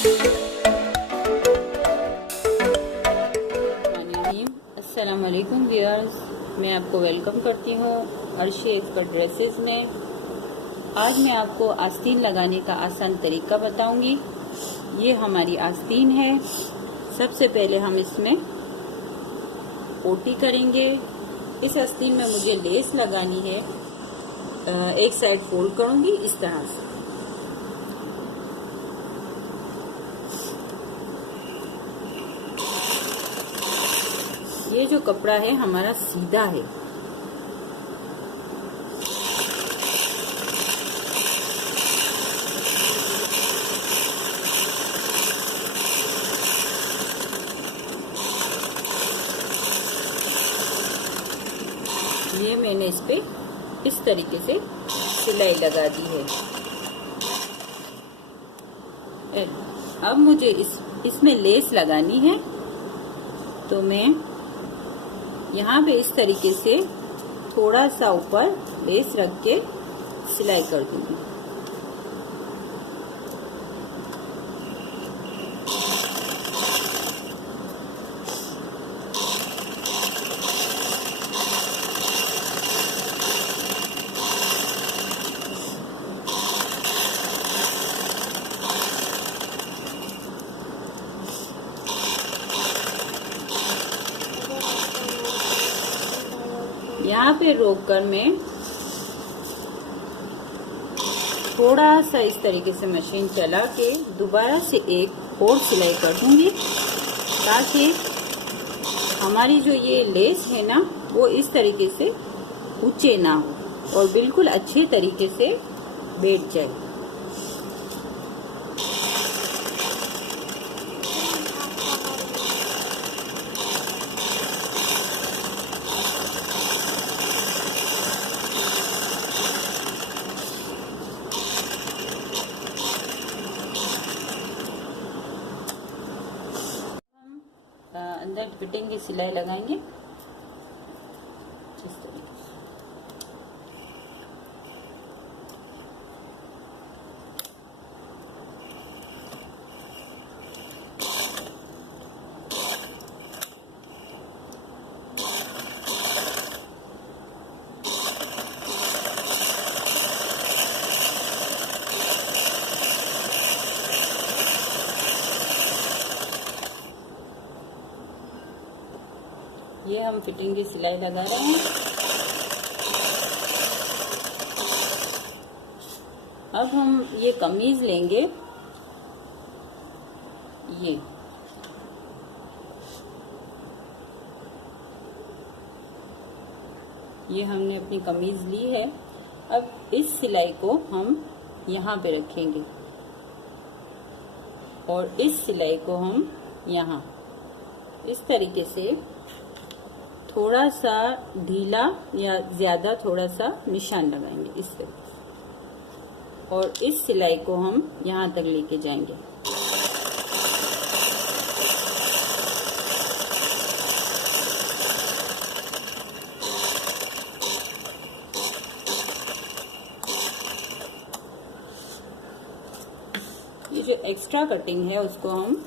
अस्सलाम वालेकुम व्यूअर्स, मैं आपको वेलकम करती हूँ अर्शी एक्सपर्ट ड्रेसेस में। आज मैं आपको आस्तीन लगाने का आसान तरीका बताऊंगी। ये हमारी आस्तीन है। सबसे पहले हम इसमें पोटी करेंगे। इस आस्तीन में मुझे लेस लगानी है। एक साइड फोल्ड करूंगी इस तरह से। ये जो कपड़ा है हमारा सीधा है। ये मैंने इस पे इस तरीके से सिलाई लगा दी है। अब मुझे इसमें लेस लगानी है, तो मैं यहाँ पे इस तरीके से थोड़ा सा ऊपर लेस रख के सिलाई कर दूंगी। यहाँ पे रोककर मैं थोड़ा सा इस तरीके से मशीन चला के दोबारा से एक और सिलाई कर दूंगी, ताकि हमारी जो ये लेस है ना वो इस तरीके से ऊंचे ना हो और बिल्कुल अच्छे तरीके से बैठ जाए। अंदर फिटिंग की सिलाई लगाएंगे इस तरीके से। ये हम फिटिंग की सिलाई लगा रहे हैं। अब हम ये कमीज लेंगे। ये हमने अपनी कमीज ली है। अब इस सिलाई को हम यहाँ पे रखेंगे और इस सिलाई को हम यहाँ इस तरीके से थोड़ा सा ढीला या ज्यादा थोड़ा सा निशान लगाएंगे इस तरीके से, और इस सिलाई को हम यहाँ तक लेके जाएंगे। ये जो एक्स्ट्रा कटिंग है उसको हम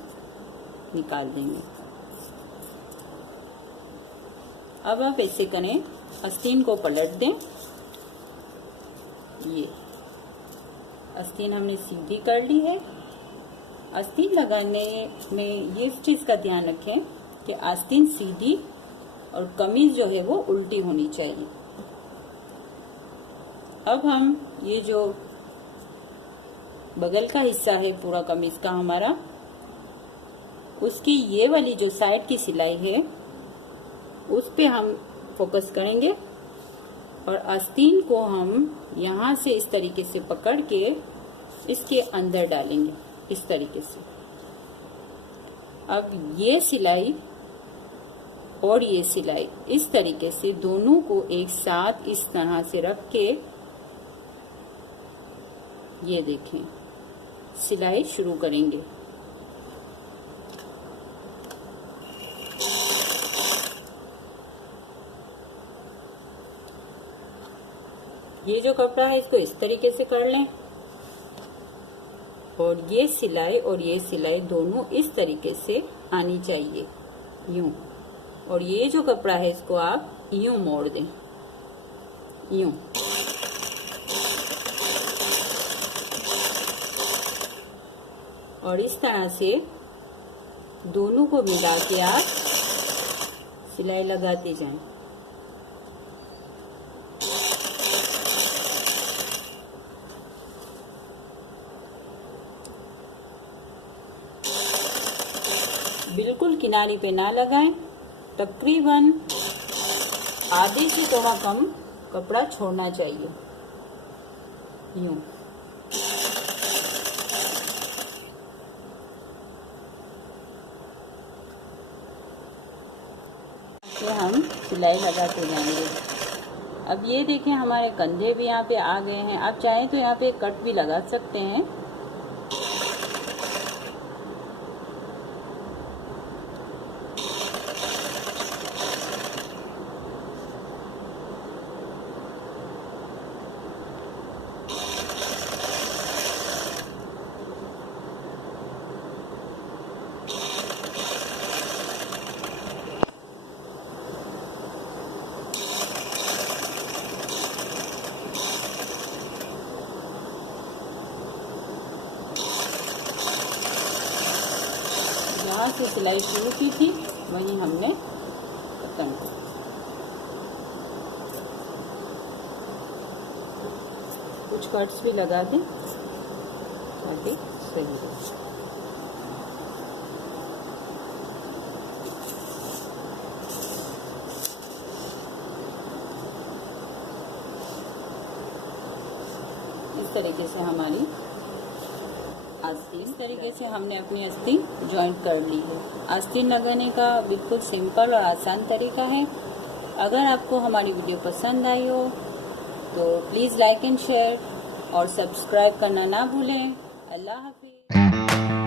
निकाल देंगे। अब आप ऐसे करें, आस्तीन को पलट दें। ये आस्तीन हमने सीधी कर ली है। आस्तीन लगाने में ये चीज का ध्यान रखें कि आस्तीन सीधी और कमीज जो है वो उल्टी होनी चाहिए। अब हम ये जो बगल का हिस्सा है पूरा कमीज का हमारा, उसकी ये वाली जो साइड की सिलाई है उस पे हम फोकस करेंगे और आस्तीन को हम यहाँ से इस तरीके से पकड़ के इसके अंदर डालेंगे इस तरीके से। अब ये सिलाई और ये सिलाई इस तरीके से दोनों को एक साथ इस तरह से रख के ये देखें सिलाई शुरू करेंगे। ये जो कपड़ा है इसको इस तरीके से कर लें। और ये सिलाई दोनों इस तरीके से आनी चाहिए, यूं। और ये जो कपड़ा है इसको आप यूं मोड़ दें, यूं। और इस तरह से दोनों को मिला के आप सिलाई लगाते जाएं। बिल्कुल किनारी पे ना लगाएं, तकरीबन आधे से थोड़ा कम कपड़ा छोड़ना चाहिए, यूं। हम सिलाई लगाते जाएंगे। अब ये देखें हमारे कंधे भी यहाँ पे आ गए हैं। आप चाहें तो यहाँ पे कट भी लगा सकते हैं। जहाँ से सिलाई शुरू की थी वहीं हमने खत्म की। कुछ कट्स भी लगा दें ताकि सही रहे। इस तरीके से हमारी आस्तीन, इस तरीके से हमने अपनी आस्तीन जॉइंट कर ली है। आस्तीन लगाने का बिल्कुल सिंपल और आसान तरीका है। अगर आपको हमारी वीडियो पसंद आई हो तो प्लीज़ लाइक एंड शेयर और सब्सक्राइब करना ना भूलें। अल्लाह हाफिज़।